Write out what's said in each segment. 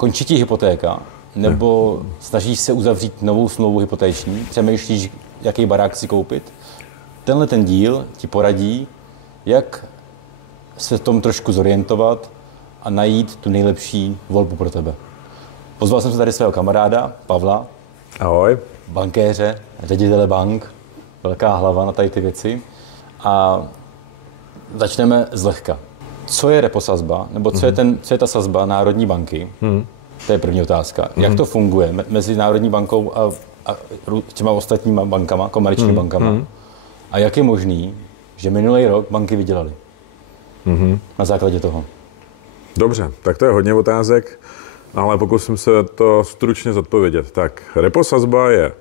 končí ti hypotéka, nebo snažíš se uzavřít novou smlouvu hypotéční, přemýšlíš, jaký barák si koupit. Tenhle ten díl ti poradí, jak se v tom trošku zorientovat a najít tu nejlepší volbu pro tebe. Pozval jsem se tady svého kamaráda, Pavla. Ahoj. Bankéře, ředitele bank, velká hlava na tady ty věci. A začneme zlehka. Co je reposazba, nebo co je ta sazba Národní banky? To je první otázka. Jak to funguje mezi Národní bankou a těma ostatníma bankama, komerčními bankama? A jak je možný, že minulý rok banky vydělaly? Na základě toho. Dobře, tak to je hodně otázek, ale pokusím se to stručně zodpovědět. Tak reposazba je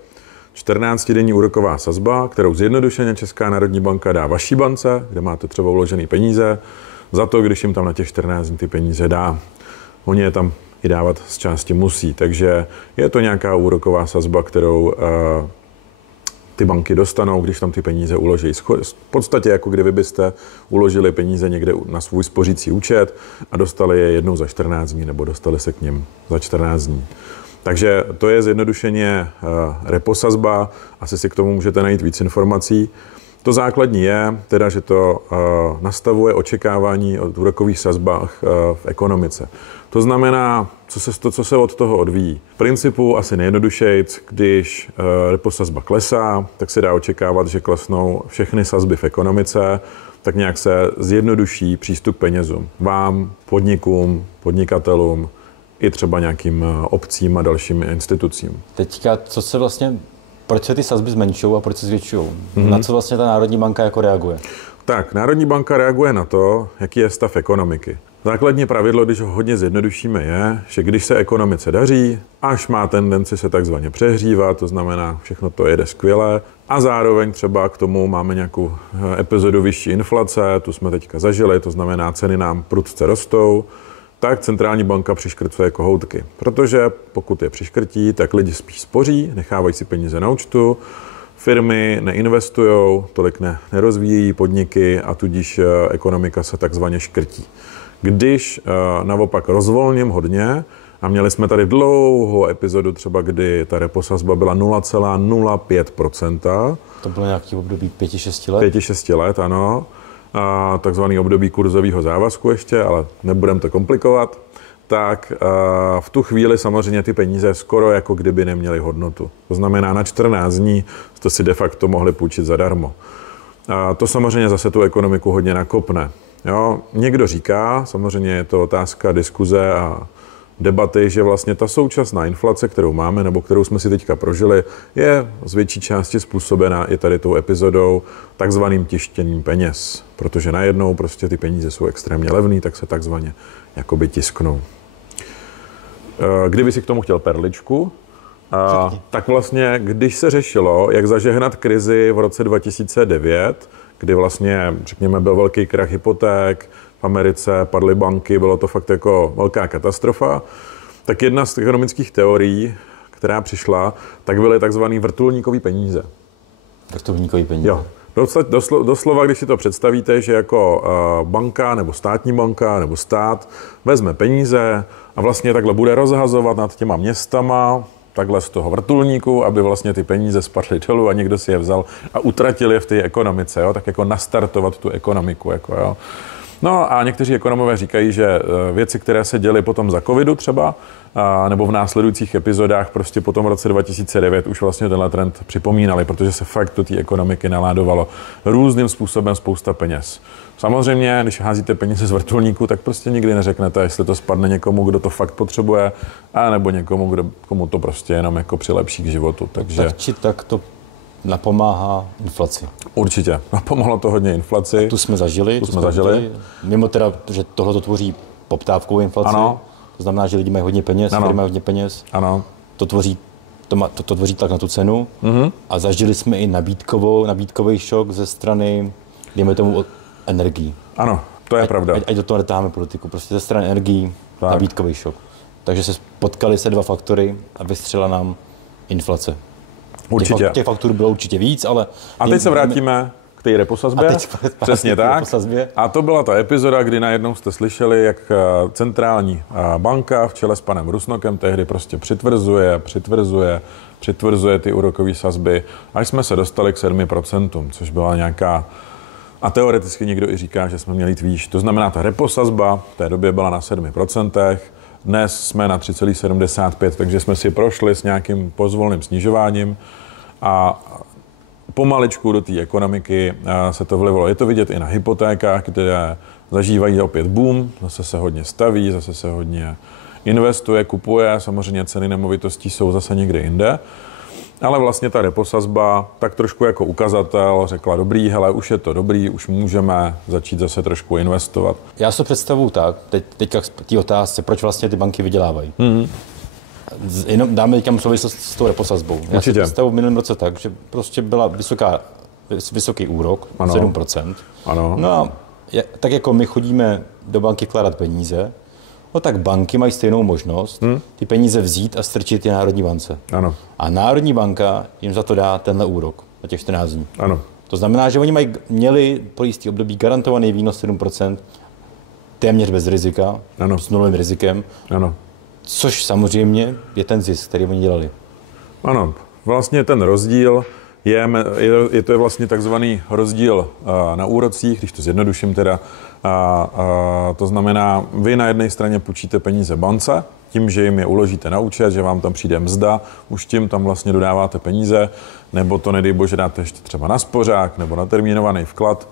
14denní úroková sazba, kterou zjednodušeně Česká národní banka dá vaší bance, kde máte třeba uložený peníze, za to, když jim tam na těch 14 dní ty peníze dá. Oni je tam i dávat z části musí, takže je to nějaká úroková sazba, kterou ty banky dostanou, když tam ty peníze uloží. V podstatě jako kdyby byste uložili peníze někde na svůj spořící účet a dostali je jednou za 14 dní nebo dostali se k nim za 14 dní. Takže to je zjednodušeně reposazba, asi si k tomu můžete najít víc informací. To základní je, teda, že to nastavuje očekávání o úrokových sazbách v ekonomice. To znamená, co se od toho odvíjí. V principu asi nejjednodušejc, když reposazba klesá, tak se dá očekávat, že klesnou všechny sazby v ekonomice, tak nějak se zjednoduší přístup k penězům. Vám, podnikům, podnikatelům, i třeba nějakým obcím a dalším institucím. Teďka, proč se ty sazby zmenšují a proč se zvětšují? Na co vlastně ta Národní banka jako reaguje? Tak, Národní banka reaguje na to, jaký je stav ekonomiky. Základní pravidlo, když ho hodně zjednodušíme, je, že když se ekonomice daří, až má tendenci se takzvaně přehřívat, to znamená, všechno to jede skvěle, a zároveň třeba k tomu máme nějakou epizodu vyšší inflace, tu jsme teďka zažili, to znamená, ceny nám prudce rostou, tak centrální banka přiškrcuje kohoutky. Protože pokud je přiškrtí, tak lidi spíš spoří, nechávají si peníze na účtu, firmy neinvestují, tolik nerozvíjí podniky a tudíž ekonomika se takzvaně škrtí. Když naopak rozvolním hodně, a měli jsme tady dlouhou epizodu třeba, kdy ta reposazba byla 0,05%. To bylo nějaký období 5-6 let? 5-6 let, ano. Takzvaný období kurzového závazku ještě, ale nebudeme to komplikovat, tak v tu chvíli samozřejmě ty peníze skoro jako kdyby neměly hodnotu. To znamená, na 14 dní jste si de facto mohli půjčit zadarmo. To samozřejmě zase tu ekonomiku hodně nakopne. Jo? Někdo říká, samozřejmě je to otázka diskuze a debaty, že vlastně ta současná inflace, kterou máme, nebo kterou jsme si teďka prožili, je z větší části způsobená i tady tou epizodou takzvaným tištěním peněz. Protože najednou prostě ty peníze jsou extrémně levný, tak se takzvaně jakoby tisknou. Kdyby si k tomu chtěl perličku, tak vlastně, když se řešilo, jak zažehnat krizi v roce 2009, kdy vlastně, řekněme, byl velký krach hypoték, v Americe padly banky, bylo to fakt jako velká katastrofa, tak jedna z ekonomických teorií, která přišla, tak byly takzvaný vrtulníkový peníze. Vrtulníkový peníze. Jo. Doslova, když si to představíte, že jako banka nebo státní banka nebo stát vezme peníze a vlastně takhle bude rozhazovat nad těma městama, takhle z toho vrtulníku, aby vlastně ty peníze spadly dolů a někdo si je vzal a utratil je v té ekonomice, jo? Tak jako nastartovat tu ekonomiku. Jako, jo? No a někteří ekonomové říkají, že věci, které se děly potom za covidu třeba, nebo v následujících epizodách prostě po tom roce 2009 už vlastně tenhle trend připomínali, protože se fakt do té ekonomiky naládovalo různým způsobem spousta peněz. Samozřejmě, když házíte peníze z vrtulníku, tak prostě nikdy neřeknete, jestli to spadne někomu, kdo to fakt potřebuje, a nebo někomu, komu to prostě jenom jako přilepší k životu. Takže tak či tak to napomáhá inflaci. Určitě. Napomohlo to hodně inflaci. A tu jsme zažili. Mimo teda, že tohle to tvoří poptávkovou inflaci. Ano. To znamená, že lidi mají hodně peněz, firmy mají hodně peněz. Ano. To tvoří tlak na tu cenu. A zažili jsme i nabídkový šok ze strany, dejme tomu, energií. Ano, to je pravda. Ať do toho netáháme politiku. Prostě ze strany energií nabídkový šok. Takže se potkali se dva faktory a vystřelila nám inflace. Určitě. Těch faktur bylo určitě víc, ale... A teď se vrátíme k té reposazbě. Přesně tak. Reposazbě. A to byla ta epizoda, kdy najednou jste slyšeli, jak centrální banka v čele s panem Rusnokem tehdy prostě přitvrzuje ty úrokové sazby, až jsme se dostali k 7%, což byla nějaká. A teoreticky někdo i říká, že jsme měli jít výš. To znamená, ta reposazba v té době byla na 7%, dnes jsme na 3,75%, takže jsme si prošli s nějakým pozvolným snižováním a pomaličku do té ekonomiky se to vlivilo. Je to vidět i na hypotékách, které zažívají opět boom, zase se hodně staví, zase se hodně investuje, kupuje, samozřejmě ceny nemovitostí jsou zase někde jinde. Ale vlastně ta reposazba tak trošku jako ukazatel řekla dobrý, hele, už je to dobrý, už můžeme začít zase trošku investovat. Já si to představuju tak, teďka k té otázce, proč vlastně ty banky vydělávají. Jenom dáme teďka souvislost s tou reposazbou. Já si představuju v minulém roce tak, že prostě byla vysoký úrok, ano. 7%. Ano. No a tak jako my chodíme do banky vkládat peníze, no tak banky mají stejnou možnost ty peníze vzít a strčit je Národní bance. Ano. A Národní banka jim za to dá tenhle úrok na těch 14 dní. Ano. To znamená, že oni měli po jistý období garantovaný výnos 7%, téměř bez rizika, ano. S nulovým rizikem, ano. Což samozřejmě je ten zisk, který oni dělali. Ano, vlastně ten rozdíl je to vlastně takzvaný rozdíl na úrocích, když to zjednoduším teda. To znamená, vy na jedné straně půjčíte peníze bance, tím, že jim je uložíte na účet, že vám tam přijde mzda, už tím tam vlastně dodáváte peníze, nebo to nedej bože dáte ještě třeba na spořák nebo na termínovaný vklad.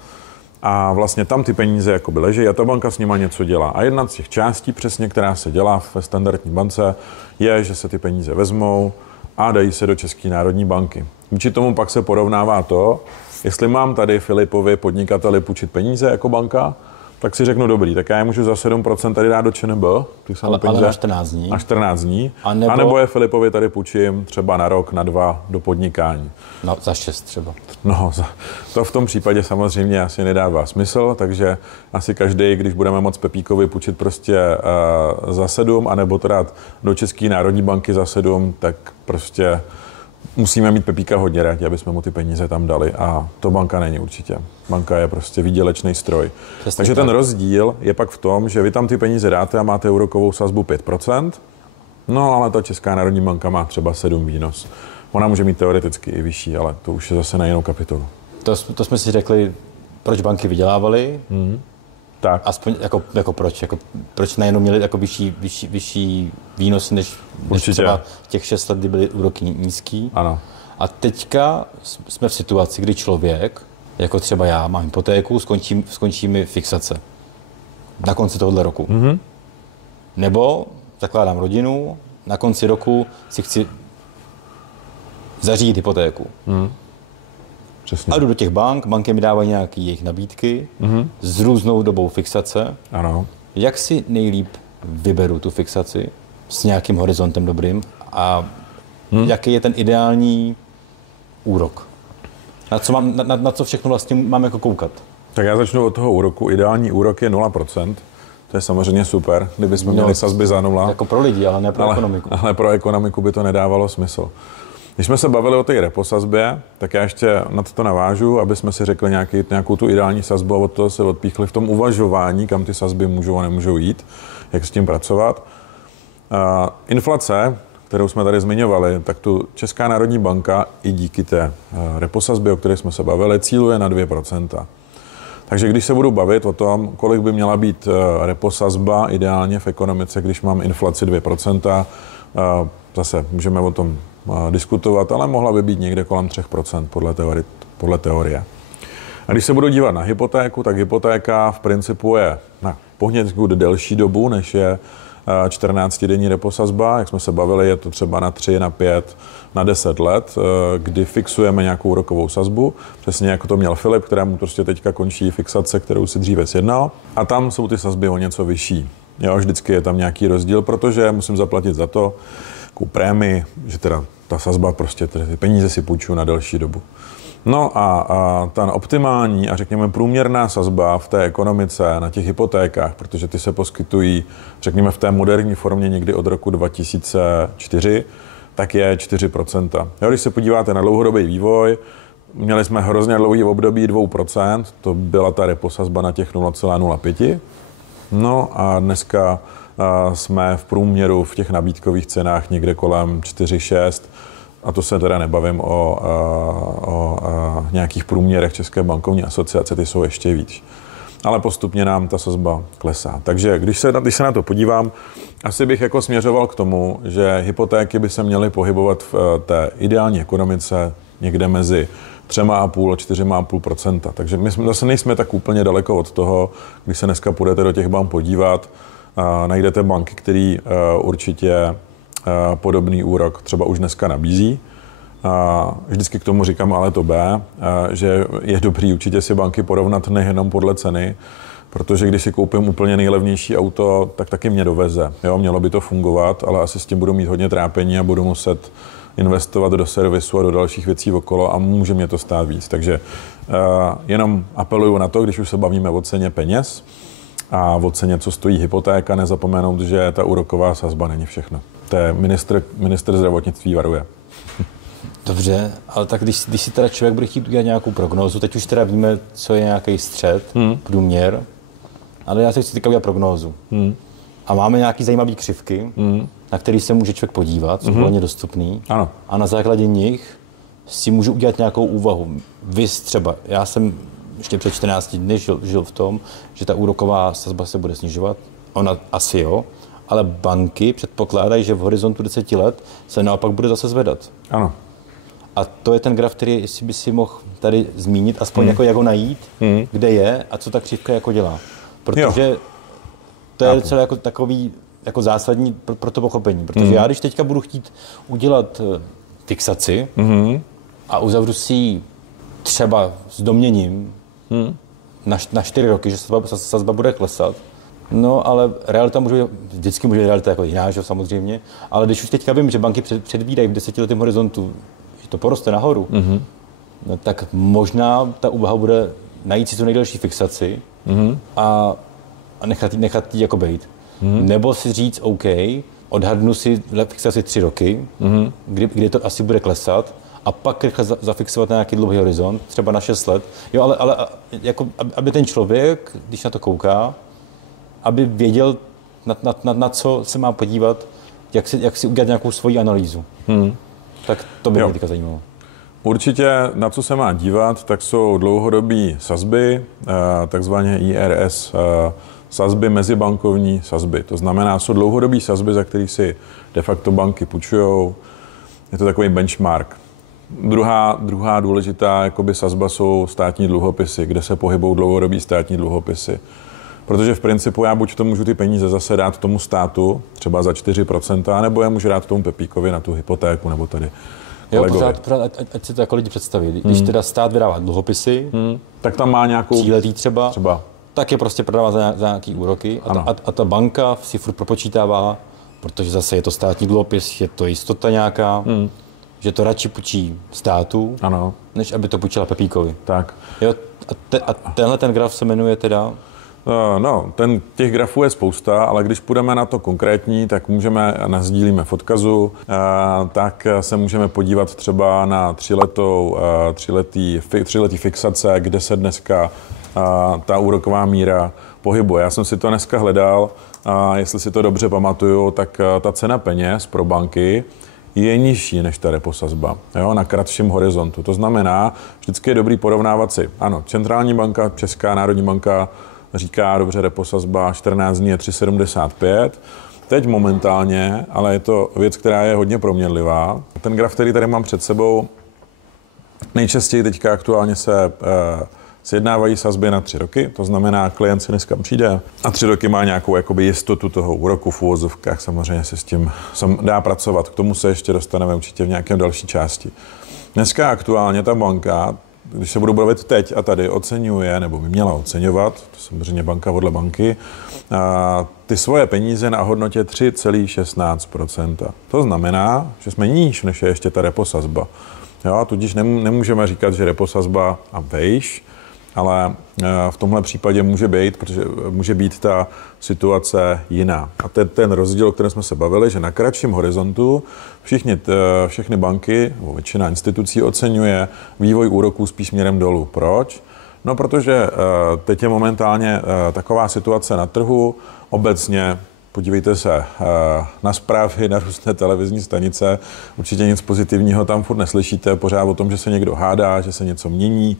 A vlastně tam ty peníze jakoby leží a ta banka s nima něco dělá. A jedna z těch částí přesně, která se dělá ve standardní bance, je, že se ty peníze vezmou a dají se do České národní banky. Vůči tomu pak se porovnává to, jestli mám tady Filipovi podnikateli půjčit peníze jako banka, tak si řeknu dobrý, tak já je můžu za 7% tady dát do ČNB, ale na 14 dní. Na 14 dní. A nebo je Filipovi tady půjčím třeba na rok, na 2 do podnikání. No, za 6 třeba. No, to v tom případě samozřejmě asi nedává smysl, takže asi každý, když budeme moct Pepíkovi půjčit prostě za 7, anebo to dát do České národní banky za 7, tak prostě musíme mít Pepíka hodně rádi, aby jsme mu ty peníze tam dali a to banka není určitě. Banka je prostě výdělečný stroj. Přesně takže tak. Ten rozdíl je pak v tom, že vy tam ty peníze dáte a máte úrokovou sazbu 5%, no ale ta Česká národní banka má třeba 7 výnos. Ona může mít teoreticky i vyšší, ale to už je zase na jinou kapitolu. To jsme si řekli, proč banky vydělávaly. Tak. Aspoň jako proč najednou měli jako vyšší výnosy než třeba těch 6 let, kdy byly úroky nízký. Ano. A teďka jsme v situaci, kdy člověk, jako třeba já, mám hypotéku, skončí mi fixace na konci tohoto roku. Nebo zakládám rodinu, na konci roku si chci zařídit hypotéku. Přesně. A jdu do těch banky mi dávají nějaké jejich nabídky s různou dobou fixace. Ano. Jak si nejlíp vyberu tu fixaci s nějakým horizontem dobrým a jaký je ten ideální úrok? Na co všechno vlastně mám jako koukat? Tak já začnu od toho úroku. Ideální úrok je 0%. To je samozřejmě super, kdybychom měli sazby za 0. Jako pro lidi, ale ne pro ekonomiku. Ale pro ekonomiku by to nedávalo smysl. Když jsme se bavili o té reposazbě, tak já ještě na to navážu, aby jsme si řekli nějakou tu ideální sazbu a od toho se odpíchli v tom uvažování, kam ty sazby můžou a nemůžou jít, jak s tím pracovat. Inflace, kterou jsme tady zmiňovali, tak tu Česká národní banka i díky té reposazbě, o které jsme se bavili, cíluje na 2%. Takže když se budu bavit o tom, kolik by měla být reposazba ideálně v ekonomice, když mám inflaci 2%, zase můžeme o tom diskutovat, ale mohla by být někde kolem 3% podle teorie. A když se budu dívat na hypotéku, tak hypotéka v principu je na poněkud delší dobu, než je 14denní reposazba. Jak jsme se bavili, je to třeba na 3, na 5, na 10 let, kdy fixujeme nějakou úrokovou sazbu. Přesně jako to měl Filip, kterému prostě teďka končí fixace, kterou si dříve sjednal. A tam jsou ty sazby o něco vyšší. Jo, vždycky je tam nějaký rozdíl, protože musím zaplatit za to prémii, že teda ta sazba prostě ty peníze si půjčuju na delší dobu. No a ta optimální a řekněme průměrná sazba v té ekonomice na těch hypotékách, protože ty se poskytují, řekněme v té moderní formě někdy od roku 2004, tak je 4%. Jo, když se podíváte na dlouhodobý vývoj, měli jsme hrozně dlouhý období 2%, to byla ta reposazba na těch 0,05. No a dneska jsme v průměru v těch nabídkových cenách někde kolem 4,6. A to se teda nebavím o nějakých průměrech České bankovní asociace, ty jsou ještě víc. Ale postupně nám ta sazba klesá. Takže když se na to podívám, asi bych jako směřoval k tomu, že hypotéky by se měly pohybovat v té ideální ekonomice někde mezi 3,5 a 4,5%. Takže my zase nejsme tak úplně daleko od toho, když se dneska půjdete do těch bank podívat, najdete banky, které určitě podobný úrok třeba už dneska nabízí. Vždycky k tomu říkám ale to B, že je dobrý určitě si banky porovnat nejenom podle ceny, protože když si koupím úplně nejlevnější auto, tak taky mě doveze. Jo, mělo by to fungovat, ale asi s tím budu mít hodně trápení a budu muset investovat do servisu a do dalších věcí okolo a může mě to stát víc. Takže jenom apeluju na to, když už se bavíme o ceně peněz a o ceně, co stojí hypotéka, nezapomenout, že ta úroková sazba není všechno. To je ministr zdravotnictví varuje. Dobře, ale tak když si teda člověk bude chtít udělat nějakou prognózu, teď už teda víme, co je nějaký střed, průměr, ale já si chci teďka udělat prognózu. A máme nějaký zajímavý křivky, na který se může člověk podívat, jsou volně dostupný. Ano. A na základě nich si můžu udělat nějakou úvahu. Vys třeba, já jsem ještě před 14 dny žil v tom, že ta úroková sazba se bude snižovat. Ona asi jo, ale banky předpokládají, že v horizontu 10 let se naopak bude zase zvedat. Ano. A to je ten graf, který jestli by si mohl tady zmínit, aspoň jako jak ho najít, kde je a co ta křivka jako dělá. Protože to je docela jako takový jako zásadní pro to pochopení. Protože já, když teďka budu chtít udělat fixaci a uzavřu si ji třeba s domněním na 4 roky, že sazba bude klesat, no ale realita vždycky může realita jako jiná, že samozřejmě, ale když už teďka vím, že banky předvídají v 10letém horizontu, že to poroste nahoru, no, tak možná ta úvaha bude najít si tu nejdelší fixaci a nechat jí jako bejt. Nebo si říct, OK, odhadnu si fixaci 3 roky, kdy to asi bude klesat, a pak rychle zafixovat na nějaký dlouhý horizont, třeba na 6 let. Jo, ale jako, aby ten člověk, když na to kouká, aby věděl, na co se má podívat, jak si udělat nějakou svoji analýzu. Tak to by mě teďka zajímalo. Určitě na co se má dívat, tak jsou dlouhodobé sazby, takzvané IRS sazby, mezibankovní sazby. To znamená, jsou dlouhodobé sazby, za které si de facto banky půjčujou. Je to takový benchmark. Druhá důležitá jakoby sazba jsou státní dluhopisy, kde se pohybou dlouhodobí státní dluhopisy. Protože v principu já buď to můžu ty peníze zase dát tomu státu, třeba za 4%, nebo já můžu dát tomu Pepíkovi na tu hypotéku, nebo tady kolegovi. Jo, pořád, ať si to jako lidi představí. Když teda stát vydává dluhopisy, tak tam má nějakou... 3letý třeba, tak je prostě prodává za nějaký úroky a ta banka si furt propočítává, protože zase je to státní dluhopis, je to jistota nějaká, že to radši půjčí státu, než aby to půjčila Pepíkovi. Tak. Jo, a tenhle ten graf se jmenuje teda? No, těch grafů je spousta, ale když půjdeme na to konkrétní, tak nasdílíme v odkazu, tak se můžeme podívat třeba na 3letý fixace, kde se dneska ta úroková míra pohybuje. Já jsem si to dneska hledal, jestli si to dobře pamatuju, tak ta cena peněz pro banky je nižší než ta reposazba, jo, na kratším horizontu. To znamená, vždycky je dobrý porovnávat si. Ano, centrální banka, Česká národní banka říká, dobře, reposazba 14 dní je 3,75. Teď momentálně, ale je to věc, která je hodně proměnlivá. Ten graf, který tady mám před sebou, nejčastěji teďka aktuálně se sjednávají sazby na 3 roky, to znamená, klient si dneska přijde a 3 roky má nějakou jakoby jistotu toho úroku v uvozovkách, samozřejmě se s tím dá pracovat. K tomu se ještě dostaneme určitě v nějaké další části. Dneska aktuálně ta banka, když se budu bavit teď a tady, oceňuje, nebo by měla oceňovat, to samozřejmě banka vedle banky, ty svoje peníze na hodnotě 3,16%. To znamená, že jsme níž, než je ještě ta reposazba. Jo, tudíž nemůžeme říkat, že reposazba a vejš ale v tomhle případě může být, protože může být ta situace jiná. A to je ten rozdíl, o kterém jsme se bavili, že na kratším horizontu všechny banky, většina institucí oceňuje vývoj úroků spíš směrem dolů. Proč? No, protože teď je momentálně taková situace na trhu, obecně. Podívejte se na zprávy, na různé televizní stanice. Určitě nic pozitivního tam furt neslyšíte. Pořád o tom, že se někdo hádá, že se něco mění,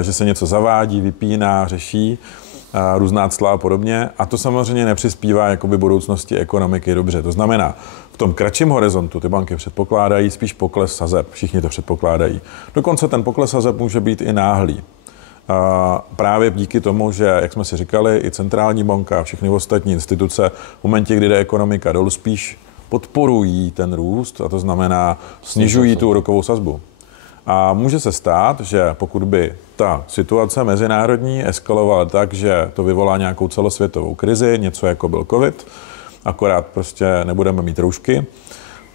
že se něco zavádí, vypíná, řeší, různá cla a podobně. A to samozřejmě nepřispívá jakoby budoucnosti ekonomiky dobře. To znamená, v tom kratším horizontu ty banky předpokládají spíš pokles sazeb. Všichni to předpokládají. Dokonce ten pokles sazeb může být i náhlý. Právě díky tomu, že, jak jsme si říkali, i centrální banka a všechny ostatní instituce v momentě, kdy jde ekonomika dolů, spíš podporují ten růst, a to znamená snižují tu úrokovou sazbu. A může se stát, že pokud by ta situace mezinárodní eskalovala tak, že to vyvolá nějakou celosvětovou krizi, něco jako byl covid, akorát prostě nebudeme mít roušky,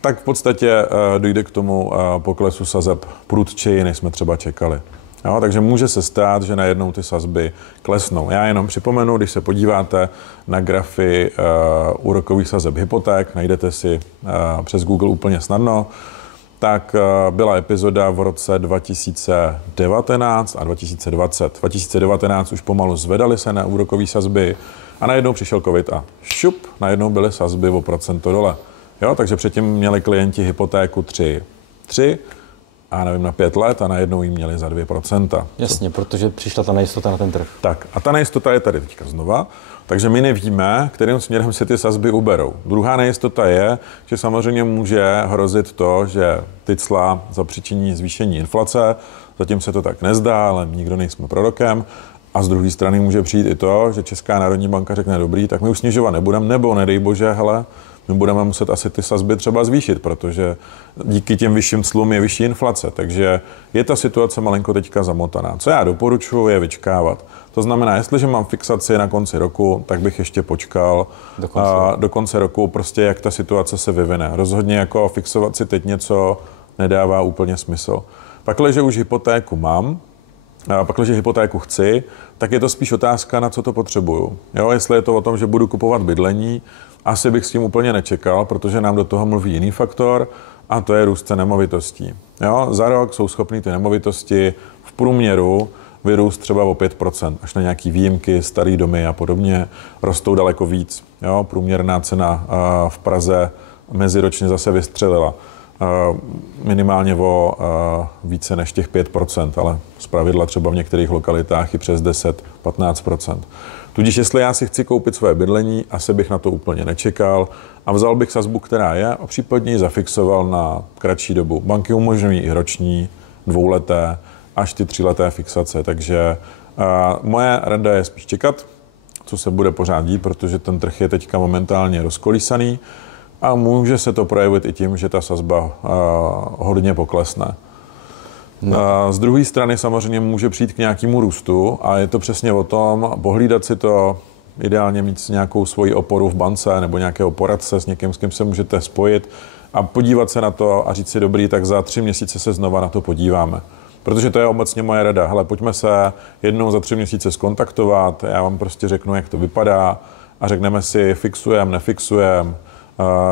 tak v podstatě dojde k tomu poklesu sazeb prudčeji, než jsme třeba čekali. Jo, takže může se stát, že najednou ty sazby klesnou. Já jenom připomenu, když se podíváte na grafy úrokových sazeb hypoték, najdete si přes Google úplně snadno, tak byla epizoda v roce 2019 a 2020. 2019 už pomalu zvedaly se na úrokové sazby a najednou přišel covid a šup, najednou byly sazby o procento dole. Jo, takže předtím měli klienti hypotéku 3, a nevím, na 5 let a najednou jim měli za 2%. Jasně, protože přišla ta nejistota na ten trh. Tak a ta nejistota je tady teďka znova, takže my nevíme, kterým směrem se ty sazby uberou. Druhá nejistota je, že samozřejmě může hrozit to, že ty cla zapříčiní zvýšení inflace, zatím se to tak nezdá, ale nikdo nejsme prorokem. A z druhé strany může přijít i to, že Česká národní banka řekne dobrý, tak my už snižovat nebudeme, nebo nedej bože, hele, my budeme muset asi ty sazby třeba zvýšit, protože díky těm vyšším clům je vyšší inflace. Takže je ta situace malinko teďka zamotaná. Co já doporučuji, je vyčkávat. To znamená, jestliže mám fixaci na konci roku, tak bych ještě počkal do konce roku, prostě jak ta situace se vyvine. Rozhodně jako fixovat si teď něco nedává úplně smysl. Pakliže už hypotéku mám, pakliže hypotéku chci, tak je to spíš otázka, na co to potřebuju. Jo, jestli je to o tom, že budu kupovat bydlení, asi bych s tím úplně nečekal, protože nám do toho mluví jiný faktor a to je růst cen nemovitostí. Jo, za rok jsou schopny ty nemovitosti v průměru vyrůst třeba o 5%, až na nějaký výjimky, starý domy a podobně rostou daleko víc. Jo, průměrná cena v Praze meziročně zase vystřelila. Minimálně o více než těch 5%, ale zpravidla třeba v některých lokalitách i přes 10-15%. Tudíž jestli já si chci koupit své bydlení, asi bych na to úplně nečekal a vzal bych sazbu, která je, a případně ji zafixoval na kratší dobu. Banky umožňují i roční, 2leté až ty 3leté fixace, takže moje rada je spíš čekat, co se bude pořád dít, protože ten trh je teďka momentálně rozkolísaný a může se to projevit i tím, že ta sazba hodně poklesne. No. Z druhé strany samozřejmě může přijít k nějakému růstu a je to přesně o tom pohlídat si to, ideálně mít nějakou svoji oporu v bance nebo nějakého poradce s někým, s kým se můžete spojit a podívat se na to a říct si dobrý, tak za 3 měsíce se znova na to podíváme. Protože to je obecně moje rada. Hele, pojďme se jednou za 3 měsíce skontaktovat, já vám prostě řeknu, jak to vypadá a řekneme si, fixujeme, nefixujeme,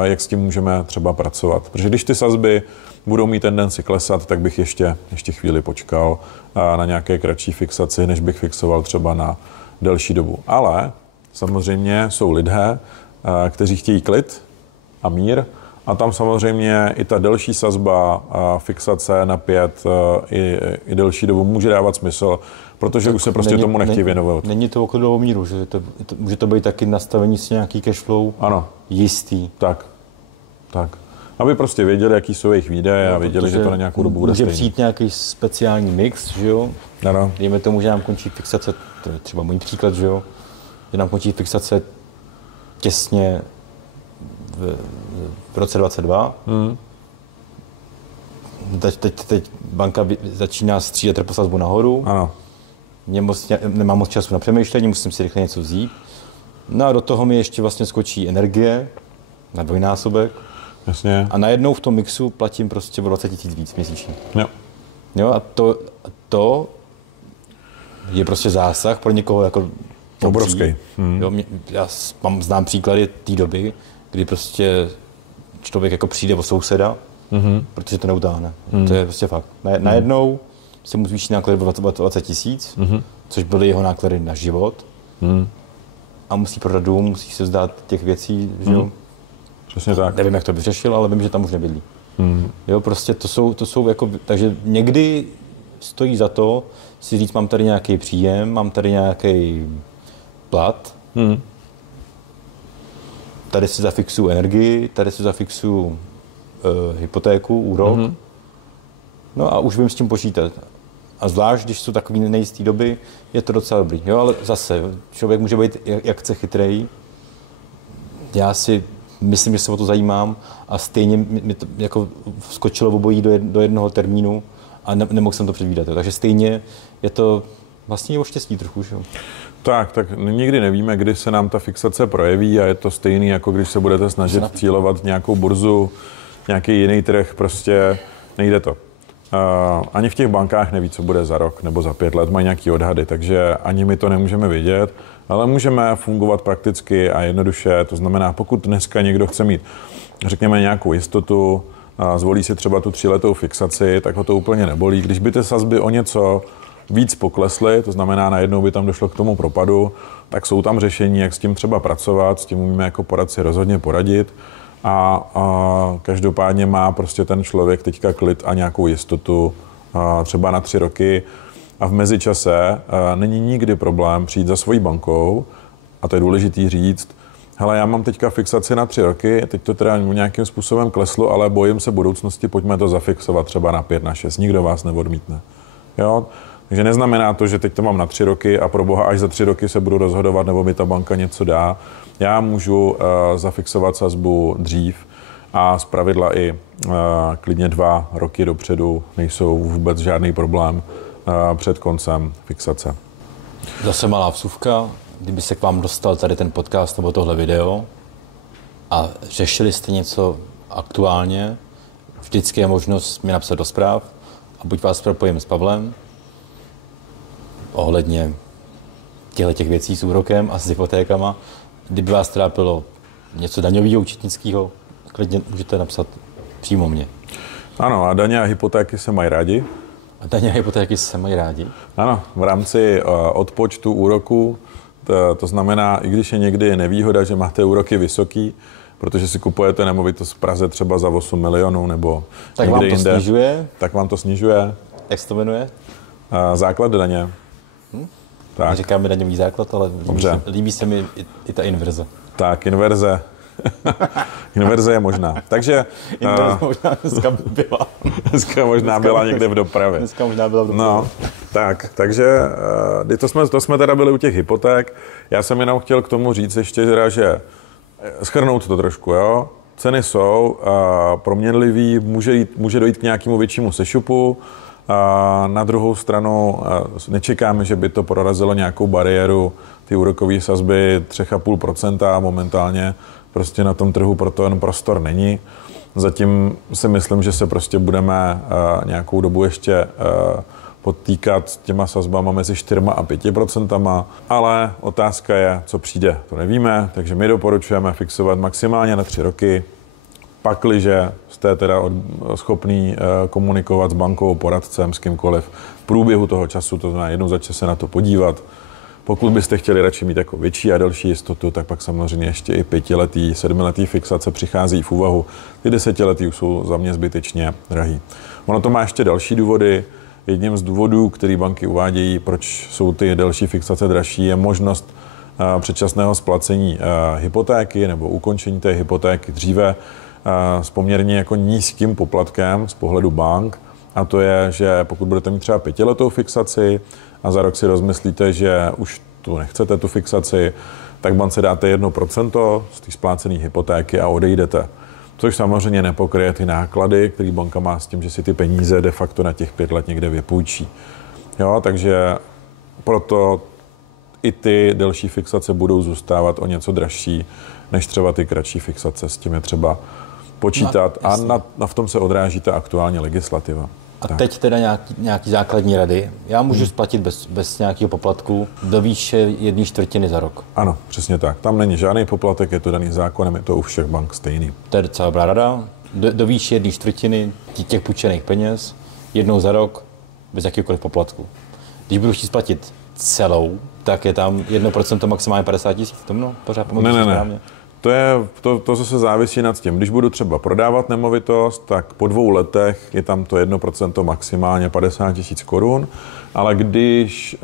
jak s tím můžeme třeba pracovat. Protože když ty sazby budou mít tendenci klesat, tak bych ještě chvíli počkal na nějaké kratší fixaci, než bych fixoval třeba na delší dobu. Ale samozřejmě jsou lidé, kteří chtějí klid a mír a tam samozřejmě i ta delší sazba, fixace na 5 i delší dobu může dávat smysl, protože tak už se prostě tomu nechtějí věnovat. Není to o klidovou míru, že může to být taky nastavení si nějaký cash flow jistý. Tak. Aby prostě věděli, jaký jsou jejich výdaje a věděli, že to na nějakou dobu bude stejný. Může přijít nějaký speciální mix, že jo? Ano. Dejme tomu, že nám končí fixace, to je třeba můj příklad, že jo? Že nám končí fixace těsně v roce 2022. Teď banka začíná střílet reposazbu nahoru. Ano. Nemám moc času na přemýšlení, musím si rychle něco vzít. No a do toho mi ještě vlastně skočí energie na 2násobek. Jasně. A najednou v tom mixu platím prostě o 20 000 víc měsíčně. Jo. Jo, a to je prostě zásah pro někoho jako obrovský. Jo, já znám příklady té doby, kdy prostě člověk jako přijde o souseda, protože to neutáhne. To je prostě fakt. Najednou se mu zvýší náklady o 20 000, což byly jeho náklady na život. A musí prodat dům, musí se vzdát těch věcí, že jo. Přesně tak. Nevím, jak to vyřešil, ale vím, že tam už nebydlí. Jo, prostě to jsou jako, takže někdy stojí za to si říct, mám tady nějaký příjem, mám tady nějaký plat, tady si zafixuju energii, tady si zafixuju hypotéku, úrok, no a už vím s tím počítat. A zvlášť, když jsou takový nejistý doby, je to docela dobrý. Jo, ale zase, člověk může být jak chce chytrej. Já si myslím, že se o to zajímám a stejně mi to jako vskočilo obojí do jednoho termínu a nemohl jsem to předvídat. Jo. Takže stejně je to vlastně o štěstí trochu. Že? Tak nikdy nevíme, kdy se nám ta fixace projeví a je to stejný, jako když se budete snažit cílovat nějakou burzu, nějaký jiný trh, prostě nejde to. Ani v těch bankách neví, co bude za rok nebo za 5 let, mají nějaký odhady, takže ani my to nemůžeme vědět, ale můžeme fungovat prakticky a jednoduše. To znamená, pokud dneska někdo chce mít, řekněme, nějakou jistotu, zvolí si třeba tu 3letou fixaci, tak ho to úplně nebolí. Když by ty sazby o něco víc poklesly, to znamená, najednou by tam došlo k tomu propadu, tak jsou tam řešení, jak s tím třeba pracovat, s tím umíme jako poradci rozhodně poradit. A každopádně má prostě ten člověk teďka klid a nějakou jistotu třeba na 3 roky a v mezičase není nikdy problém přijít za svojí bankou a to je důležitý říct, hele, já mám teďka fixaci na 3 roky, teď to teda nějakým způsobem kleslo, ale bojím se budoucnosti, pojďme to zafixovat třeba na 5, na 6, nikdo vás neodmítne. Jo? Takže neznamená to, že teď to mám na 3 roky a pro boha až za 3 roky se budu rozhodovat, nebo mi ta banka něco dá. Já můžu zafixovat sazbu dřív a zpravidla i klidně 2 roky dopředu nejsou vůbec žádný problém před koncem fixace. Zase malá vsuvka, kdyby se k vám dostal tady ten podcast nebo tohle video a řešili jste něco aktuálně, vždycky je možnost mi napsat do zpráv a buď vás propojím s Pavlem ohledně těch věcí s úrokem a s hypotékama. Kdyby vás trápilo něco daňového, účetnického, klidně můžete napsat přímo mě. Ano, a daně a hypotéky se mají rádi. A daně a hypotéky se mají rádi? Ano, v rámci odpočtu úroku, to znamená, i když je někdy nevýhoda, že máte úroky vysoký, protože si kupujete nemovitost v Praze třeba za 8 milionů nebo tak někde jinde. Tak vám to snižuje. Jak se to jmenuje? Základ daně. Tak. Říkáme daňový základ, ale líbí se mi i ta inverze. Tak, inverze. Inverze je možná. Takže... Inverze možná dneska byla. Dneska možná byla někde v dopravě. Dneska možná byla v dopravě. No, takže to jsme teda byli u těch hypoték. Já jsem jenom chtěl k tomu říct ještě, že shrnout to trošku, jo. Ceny jsou proměnlivý, může dojít k nějakému většímu sešupu. Na druhou stranu nečekáme, že by to prorazilo nějakou bariéru, ty úrokové sazby 3,5% a momentálně prostě na tom trhu pro to jen prostor není. Zatím si myslím, že se prostě budeme nějakou dobu ještě potýkat s těma sazbama mezi 4 a 5%, ale otázka je, co přijde, to nevíme, takže my doporučujeme fixovat maximálně na 3 roky. Pakliže jste teda schopný komunikovat s bankou, poradcem, s kýmkoliv v průběhu toho času, to znamená jednou za čas se na to podívat. Pokud byste chtěli radši mít jako větší a delší jistotu, tak pak samozřejmě ještě i 5letý, 7letý fixace přichází v úvahu. Ty 10letý už jsou za mě zbytečně drahý. Ono to má ještě další důvody. Jedním z důvodů, který banky uvádějí, proč jsou ty delší fixace dražší, je možnost předčasného splacení hypotéky nebo ukončení té hypotéky dříve s poměrně jako nízkým poplatkem z pohledu bank. A to je, že pokud budete mít třeba 5letou fixaci a za rok si rozmyslíte, že už tu nechcete tu fixaci, tak bance dáte 1% z té splácené hypotéky a odejdete. Což samozřejmě nepokryje ty náklady, které banka má s tím, že si ty peníze de facto na těch 5 let někde vypůjčí. Jo, takže proto i ty delší fixace budou zůstávat o něco dražší, než třeba ty kratší fixace. S tím je třeba počítat a v tom se odráží ta aktuální legislativa. A teď teda nějaký základní rady. Já můžu splatit bez nějakého poplatku do výše 1/4 za rok. Ano, přesně tak. Tam není žádný poplatek, je to daný zákonem, je to u všech bank stejný. To je docela dobrá rada. Do výše 1/4 těch půjčených peněz jednou za rok bez jakýkoliv poplatku. Když budu chtít splatit celou, tak je tam 1% maximálně 50 000. To mnou pořád Ne. To zase závisí nad tím. Když budu třeba prodávat nemovitost, tak po 2 letech je tam to 1% maximálně 50 000 korun, ale když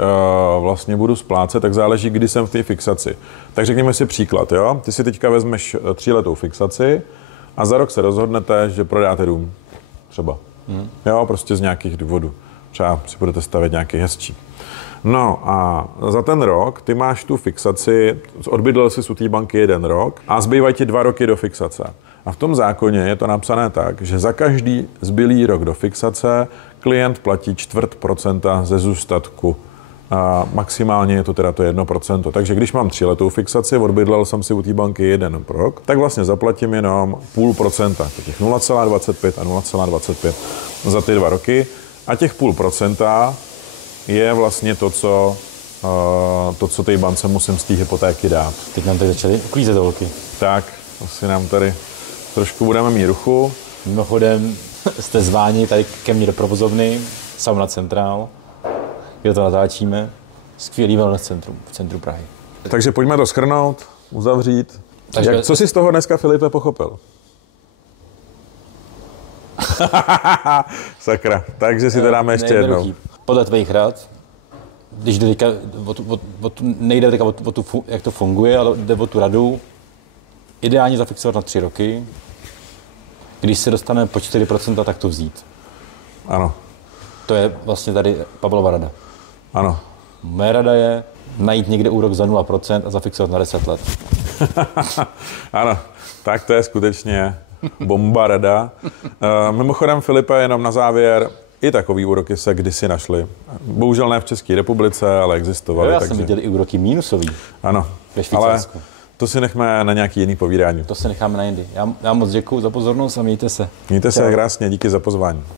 vlastně budu splácet, tak záleží, kdy jsem v té fixaci. Tak řekněme si příklad, jo? Ty si teďka vezmeš 3letou fixaci a za rok se rozhodnete, že prodáte dům. Třeba. Jo, prostě z nějakých důvodů. Třeba si budete stavět nějaký hezčí. No a za ten rok ty máš tu fixaci, odbydlel jsi u té banky 1 rok a zbývají ti 2 roky do fixace. A v tom zákoně je to napsané tak, že za každý zbylý rok do fixace klient platí 0,25% ze zůstatku. A maximálně je to teda to 1%. Takže když mám 3letou fixaci, odbydlel jsem si u té banky 1 rok, tak vlastně zaplatím jenom 0,5%, těch 0,25 a 0,25 za ty 2 roky. A těch 0,5% je vlastně to, co té bance musím z té hypotéky dát. Teď nám tady začaly uklízet holky. Tak, asi nám tady trošku budeme mít ruchu. Mimochodem jste zváni tady ke mně do provozovny, Sauna Centrál, kde to natáčíme. Skvělý wellness centrum v centru Prahy. Takže pojďme to shrnout, uzavřít. Takže co jsi z toho dneska, Filipe, pochopil? Sakra, takže si to dáme ještě jednou. Podle tvých rad, když jde nejde teďka o tu, jak to funguje, ale jde o tu radu, ideálně zafixovat na 3 roky. Když se dostane po 4%, tak to vzít. Ano. To je vlastně tady Pavlova rada. Ano. Moje rada je najít někde úrok za 0% a zafixovat na 10 let. Ano, tak to je skutečně bomba rada. Mimochodem, Filipe, jenom na závěr, i takový úroky se kdysi našly. Bohužel ne v České republice, ale existovaly. Já jsem viděl i úroky mínusový. Ano, ale to si nechme na nějaký jiný povídání. To si necháme na jindy. Já moc děkuju za pozornost a mějte se. Mějte se krásně, díky za pozvání.